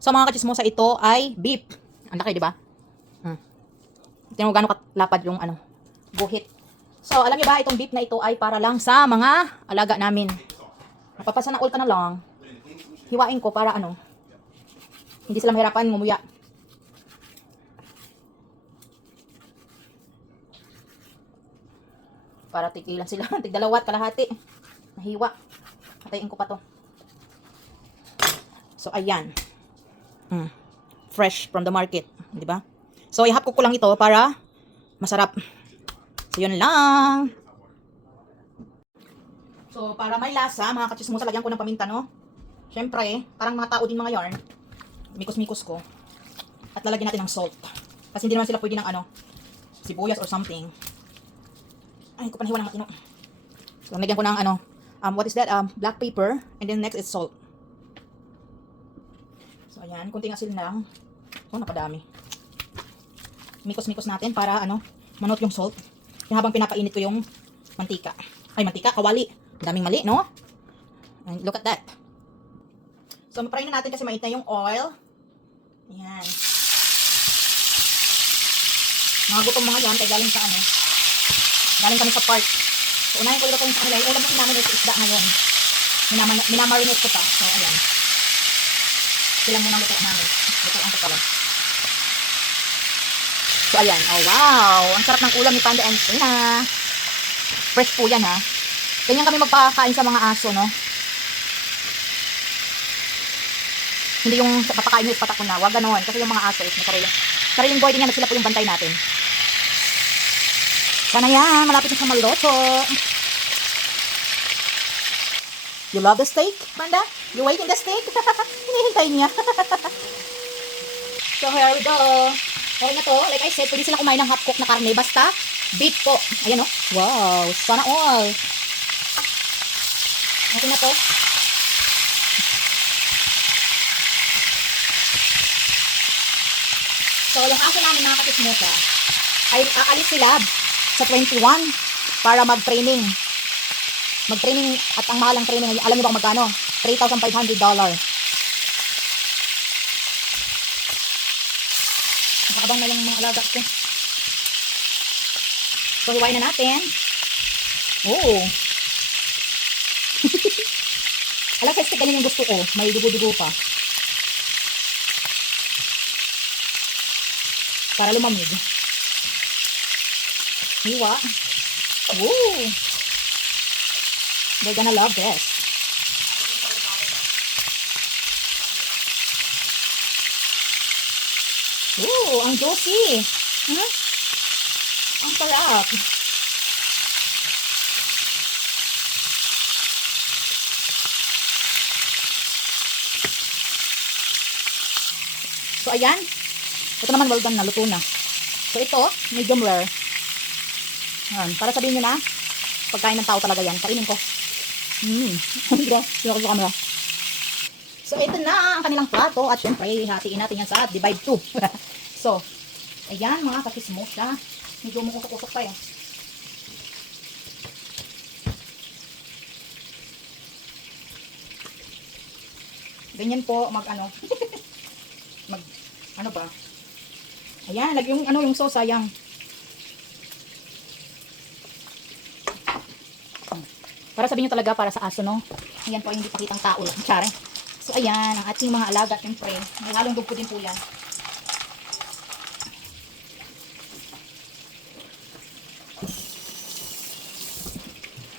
So mga kachismosa, ito ay beef. Ang laki, di ba? Tingnan mo gaano kalapad yung guhit. So, alam niyo ba, itong beef na ito ay para lang sa mga alaga namin. Mapapasa na all ka na lang. Hiwain ko para hindi sila mahirapan ngumuya. Para tigilan sila. Tigdalawat kalahati. Nahiwa. Patayin ko pa to. So, ayan. Fresh from the market. Di ba? So, ihapko ko lang ito para masarap. So, yun lang. So, para may lasa, mga kachismosa, lagyan ko ng paminta, no? Siyempre, parang mga tao din mga yarn. Mikos-mikos ko. At lalagyan natin ng salt. Kasi hindi naman sila pwede ng sibuyas or something. Ay, ko panahiwa ng matino. So, lagyan ko ng what is that? Black pepper. And then next is salt. So, ayan. Kunting asin lang. Oh, napadami. Mikos-mikos natin para manot yung salt. Habang pinapainit ko yung mantika. Ay, mantika, kawali. Daming mali, no? And look at that. So, mapray na natin kasi mainit na yung oil. Ayan. Mga gutom mga yan, kaya galing sa galing kami sa park. So, unahin ko ito sa kanila. Yung ulam ko namin is isda ngayon. Minamarinate ko pa. So, ayan. Sila muna luto namin. Luto ang pala. So, ayan. Oh, wow. Ang sarap ng ulam ni Panda and Sina. Fresh po yan, ha. Ganyan kami magpakain sa mga aso, no? Hindi yung papakain nyo is patak na. Huwag ganon. Kasi yung mga aso is sariling buhay din yan. Sila po yung bantay natin. Sana yan. Malapit na sa maluto. You love the steak, Panda? You waiting the steak? Hinihintay niya. So, here we go. Okay na to. Like I said, pwede sila kumain ng half-cook na karne. Basta, beef po. Ayan, oh. Wow. Sana all. Okay na to. So, yung aso namin mga katismosa, ay aalis sila sa 21 para mag-training. Mag-training at ang mahal ng training, alam niyo ba kung magkano? $3,500. Nakakabang na yung mga alaga ko. So, hiwain na natin. Oh. Alam sa steak, ganyan yung gusto ko. May dugo-dugo pa. Para lumamig. Hiwa. Ooh. They're gonna love this. Ooh, ang juicy. Ang sarap. So, ayan. Ito naman, well done na. Luto na. So, ito, medium rare. Ayan. Para sabihin nyo na, pagkain ng tao talaga yan. Kainin ko. Sino ko sa camera. So, ito na ang kanilang plato. At syempre, hatiin natin yan sa divide 2. So, ayan, mga kakismosa. Medyo mukusok-usok tayo. Ganyan po, ano ba? Ayan, yung sauce, sayang. Para sabihin nyo talaga, para sa aso, no? Ayan po, hindi pakitang tao lang. Tsara. So, ayan, ang ating mga alaga, siyempre. May halong dugo din po yan.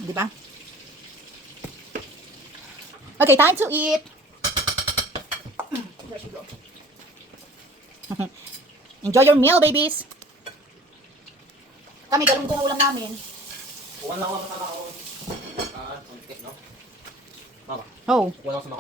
Diba? Okay, time to eat. There you go. Enjoy your meal, babies. Kami, galunggong ulam namin. Wala ko sa ako. No? Oh. Wala ko sa